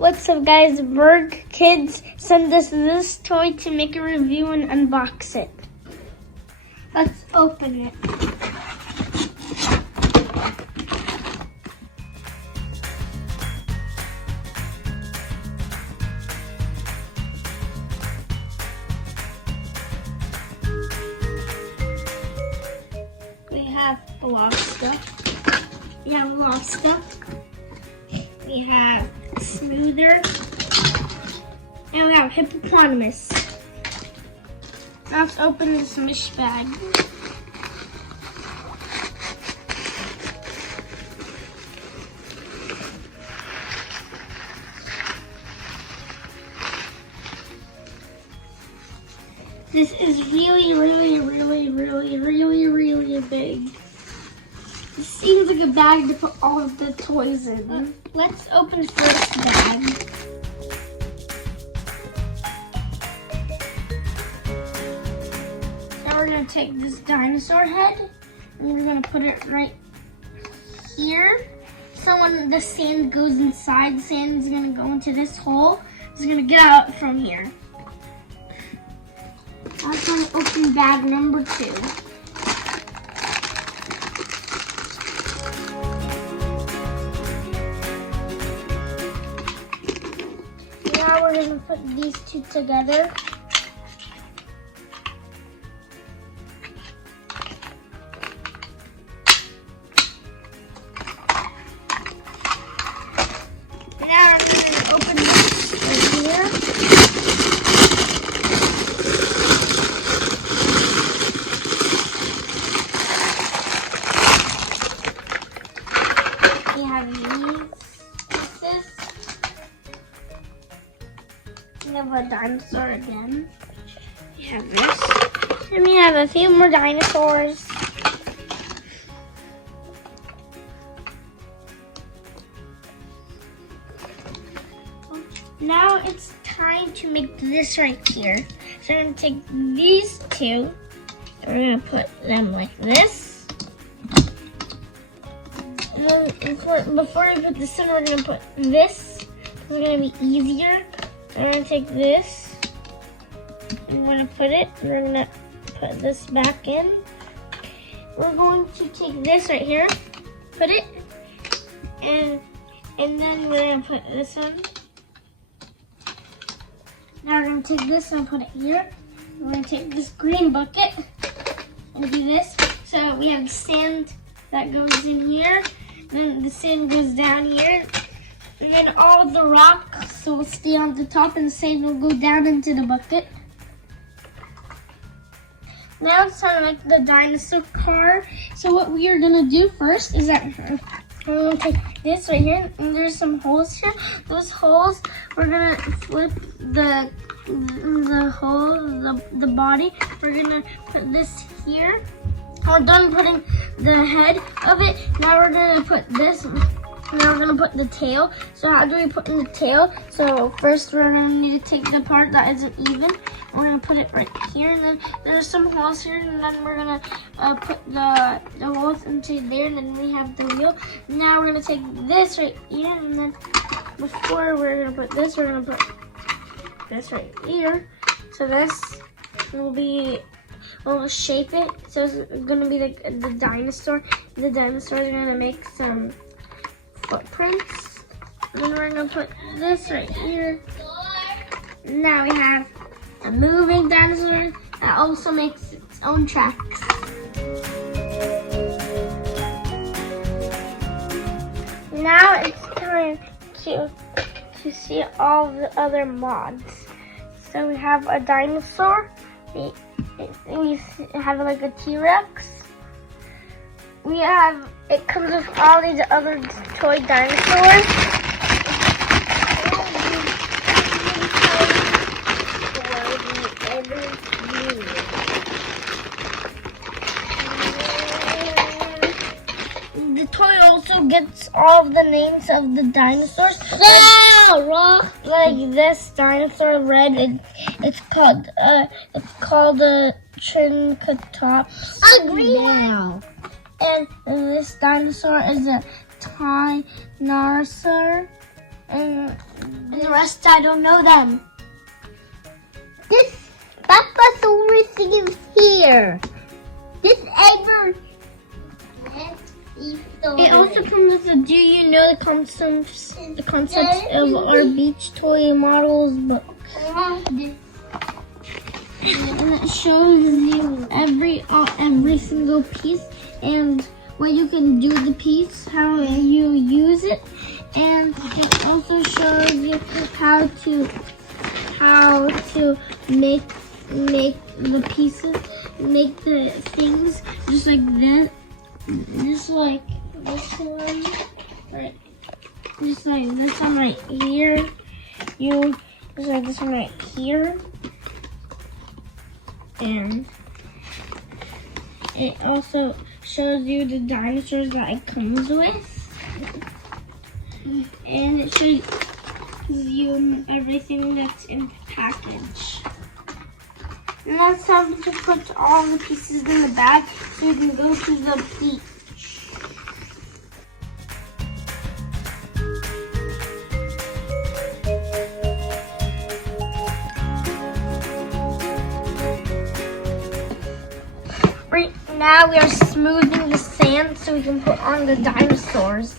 What's up, guys? Burgkids sent us this toy to make a review and unbox it. Let's open it. We have lobster. We have smoother. And we have hippopotamus. Now let's open this mesh bag. This is really big. It seems like a bag to put all of the toys in. Let's open the first bag. Now we're gonna take this dinosaur head and we're gonna put it right here. So when the sand goes inside, the sand is gonna go into this hole. It's gonna get out from here. That's gonna open bag number 2. Now we're gonna put these two together. Now I'm gonna open this right here. We have these pieces. We have a dinosaur again. We have this. And we have a few more dinosaurs. Now it's time to make this right here. So I'm going to take these two. We're going to put them like this. And then before we put this in, we're going to put this. It's going to be easier. We're going to take this. And we're going to put it. And we're going to put this back in. We're going to take this right here. Put it. And then we're going to put this on. Now we're going to take this and put it here. We're going to take this green bucket and do this. So we have sand that goes in here. Then the sand goes down here. And then all the rocks will stay on the top and the sand will go down into the bucket. Now it's time to make the dinosaur car. So what we are going to do first is that we're going to take this right here, and there's some holes here. Those holes, we're going to flip the body. We're going to put this here. We're done putting the head of it. Now we're going to put this. Now we're going to put the tail. So how do we put in the tail? So first we're going to need to take the part that isn't even. We're going to put it right here. And then there's some holes here. And then we're going to put the holes into there. And then we have the wheel. Now we're going to take this right here. And then before we're going to put this, we're going to put this right here. So this will be, we'll shape it. So it's going to be like the dinosaur. The dinosaur is going to make some footprints. And then we're going to put this right here. Now we have a moving dinosaur that also makes its own tracks. Now it's time to see all the other mods. So we have a dinosaur. We have like a T-Rex. It comes with all these other toy dinosaurs. The toy also gets all of the names of the dinosaurs. Like this dinosaur red, it's called a Triceratops. Now. And this dinosaur is a Tyrannosaurus. And the rest, I don't know them. This Papasaurus is here. This ever. It also comes with do you know the concepts of our beach toy models book? And it shows you every single piece and what you can do with the piece, how you use it, and it also shows you how to make the pieces, make the things just like this. Just like this one, right? Just like this one right here. Just like this one right here. And it also shows you the dinosaurs that it comes with. And it shows you everything that's in the package. And that's how to put all the pieces in the bag so you can go to the beach. Right now we are smoothing the sand so we can put on the dinosaurs.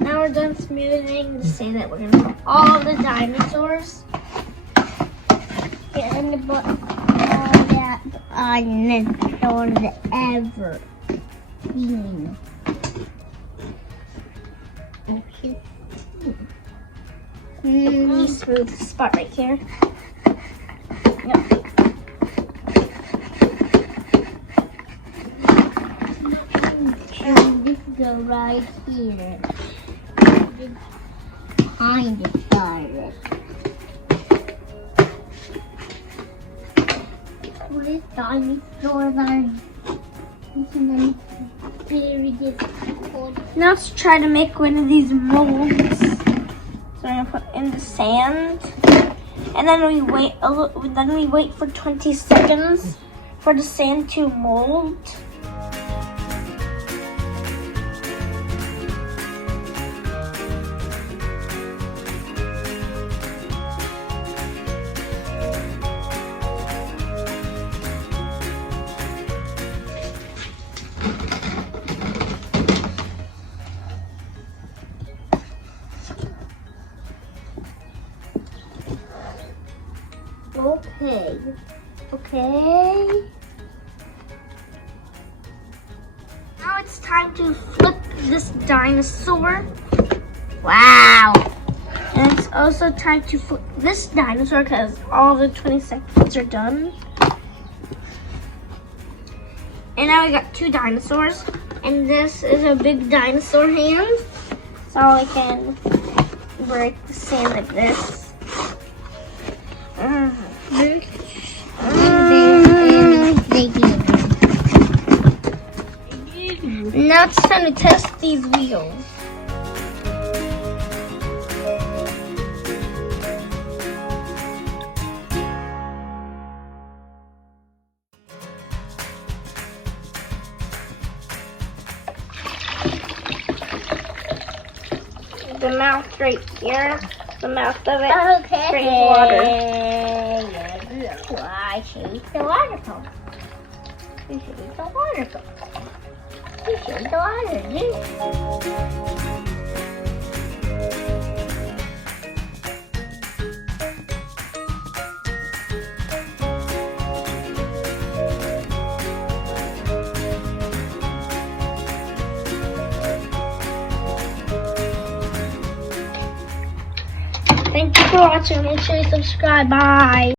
Now we're done smoothing the sand that we're going to put all the dinosaurs. And put all that dinosaurs ever seen. Really smooth spot right here. Yep. And this go right here. Behind the virus. This dinosaurs are very difficult. Now let's try to make one of these molds. So I'm gonna put in the sand, and then we wait a little. Then we wait for 20 seconds for the sand to mold. Okay. Now it's time to flip this dinosaur. Wow. And it's also time to flip this dinosaur because all the 20 seconds are done. And now we got 2 dinosaurs. And this is a big dinosaur hand. So I can break the sand like this. Now it's time to test these wheels. The mouth right here, the mouth of it drinks water. I see the waterfall. You see the waterfall. You see the water. Thank you for watching. Make sure you subscribe. Bye.